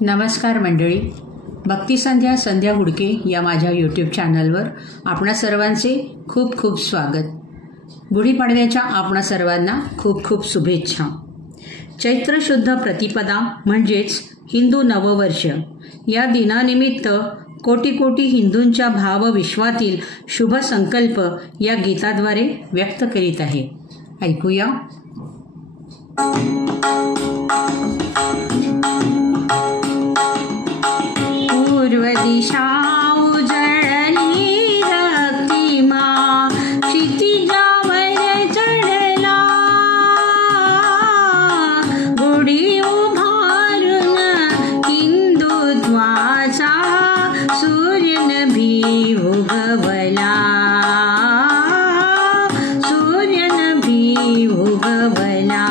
नमस्कार मंडळी, भक्ती संध्या संध्या हुडके या माझ्या यूट्यूब चॅनलवर आपणा सर्वांचे खूप खूप स्वागत. गुढीपाडव्याच्या आपणा सर्वांना खूप खूप शुभेच्छा. चैत्र शुद्ध प्रतिपदा म्हणजेच हिंदू नववर्ष या दिनानिमित्त कोटी कोटी हिंदूंच्या भावविश्वातील शुभ संकल्प या गीताद्वारे व्यक्त करीत आहे. ऐकूया. पूर्व दिशा उजळली रक्तिमा, क्षितिजावर चढला गुढी उभारून हिंदुत्वाचा सूर्यनभी उगवला, सूर्यनभी उगवला.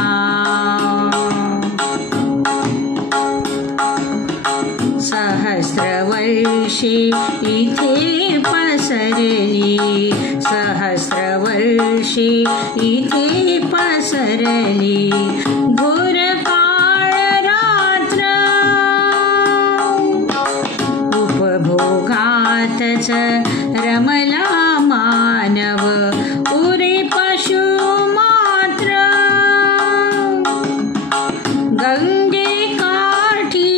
सहस्रवर्षे इथे पसरली, सहस्रवर्षे इथे पसरली घोर काळ रात्र, उपभोगातच रमला मानव उरे पशु मात्र. गंगे काठी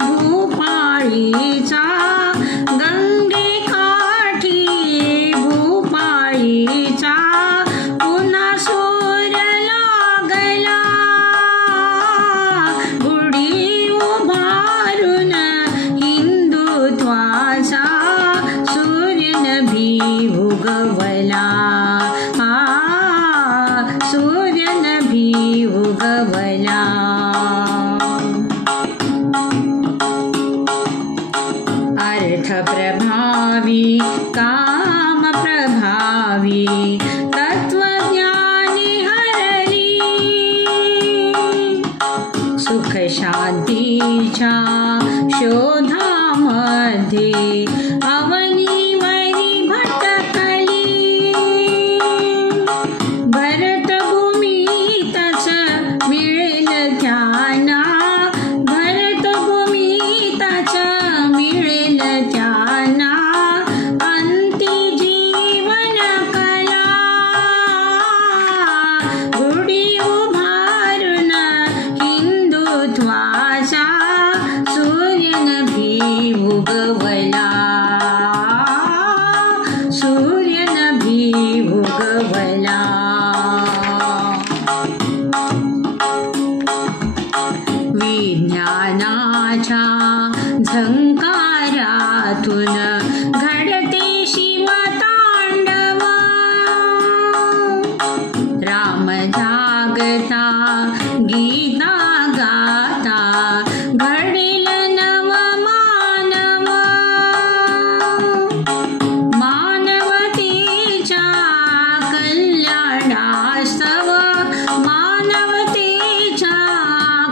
भूपाळीचा, गंगे काठी भूपाळीचा पुन्हा सूर लागला गुढी उभारून हिंदुत्वाचा सूर्यनभी उगवला, सूर्यनभी उगवला. अर्थ प्रभावी काम प्रभावी तत्वज्ञानी हरली, सुख शांतीच्या शोधामध्ये अवनीवरी भटकली. भरतभूमीतच मिळेल त्यांना, भरतभूमीतच मिळेल त्यांना अंती जीवन कला. गुढी उभारून हिंदुत्वाचा सूर्यनभी उगवला, सूर्यनभी उगवला. विज्ञानाच्या झंकारातून घडते शिवतांडव, राम जागता गीता गाता घडेल नव मानव. मानवतेच्या कल्याणास्तव, मानवतेच्या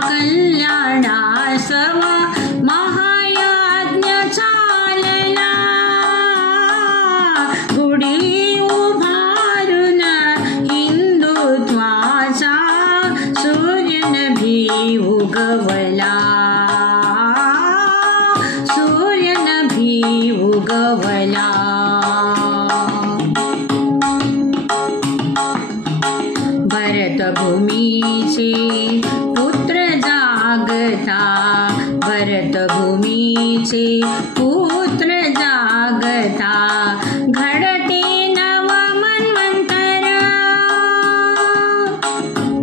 कल्याणास्तव महायज्ञ चालला गुढी उभारून हिंदुत्वाचा सूर्यनभी उगवला, सूर्यनभी उगवला. भरतभूमीचे पुत्र जागता, भरतभूमीचे पुत्र जागता घडते नव मन्वंतर.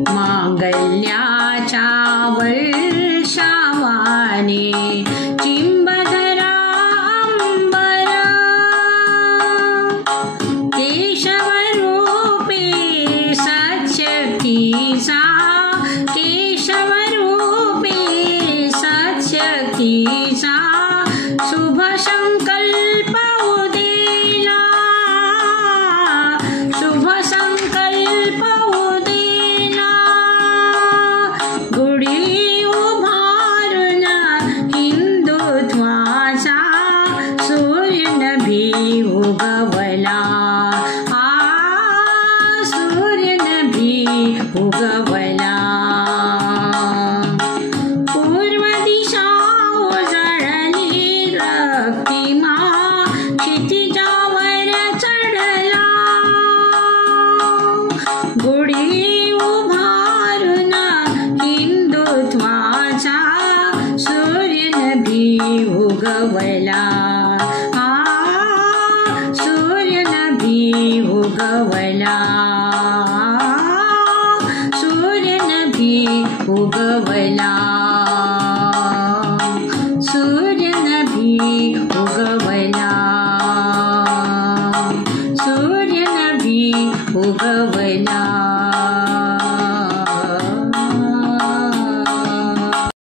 मांगल्याच्या वर्षावाने चिंबधरा अंबर, केशवरूपे सत्शक्तीचा, केशवरूपे सत्शक्तीचा शुभ संकल्प उदेला, शुभ संकल्प उदेला. गुढी उभारून हिंदुत्वाचा सूर्यनभी उगवला, सूर्यनभी उगवला. पूर्व दिशा उभारून हिंदुत्वाचा सूर्य नभी उगवला. सूर्य नभी उगवला. सूर्य नभी उगवला. सूर्य नभी उगवला.